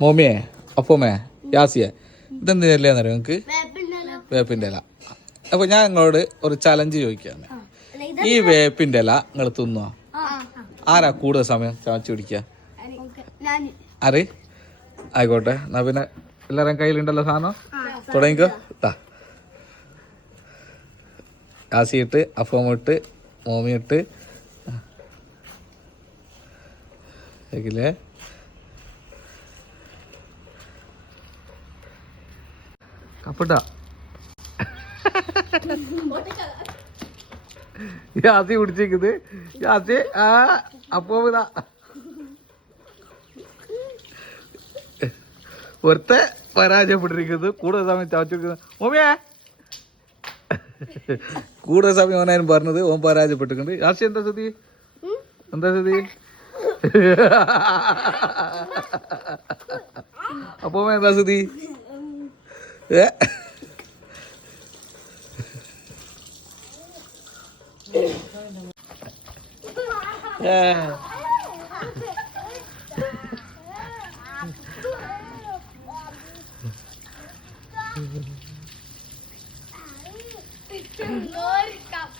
മോമിയെ അപ്പമ്മേ യാസിയെ. ഇതെന്തിനല്ലേ എന്നറിയോ നിങ്ങൾക്ക് വേപ്പിന്റെ ഇല അപ്പോൾ ഞാൻ നിങ്ങളോട് ഒരു ചലഞ്ച് ചോദിക്കാന്ന് ഈ വേപ്പിന്റെ ഇല നിങ്ങൾ തിന്നുക ആരാ കൂടുതൽ സമയം ചാച്ചു പിടിക്കുക ആര്? ആയിക്കോട്ടെ എന്നാ പിന്നെ എല്ലാവരും കയ്യിലുണ്ടല്ലോ സാധനം. തുടങ്ങിക്കോ. താ യാസിയിട്ട് അഫോമിട്ട് മോമിയിട്ട് കേക്കില്ലേ കപ്പിട്ട യാസി കുടിച്ചേക്കുന്നത് യാസി ആ അപ്പോ ഇതാ. ഒരുത്ത പരാജയപ്പെട്ടിരിക്കുന്നത് കൂടുതൽ സമയം ചവച്ചിരിക്കുന്നത് ഓമിയേ. കൂടുതൽ സമയം ഓനായാലും പറഞ്ഞത് ഓൻ പരാജയപ്പെട്ടിട്ടുണ്ട്. യാസി എന്താ സ്ഥിതി? എന്താ സ്ഥിതി? അപ്പോ എന്താ സ്ഥിതി? É. É. Lord Cup.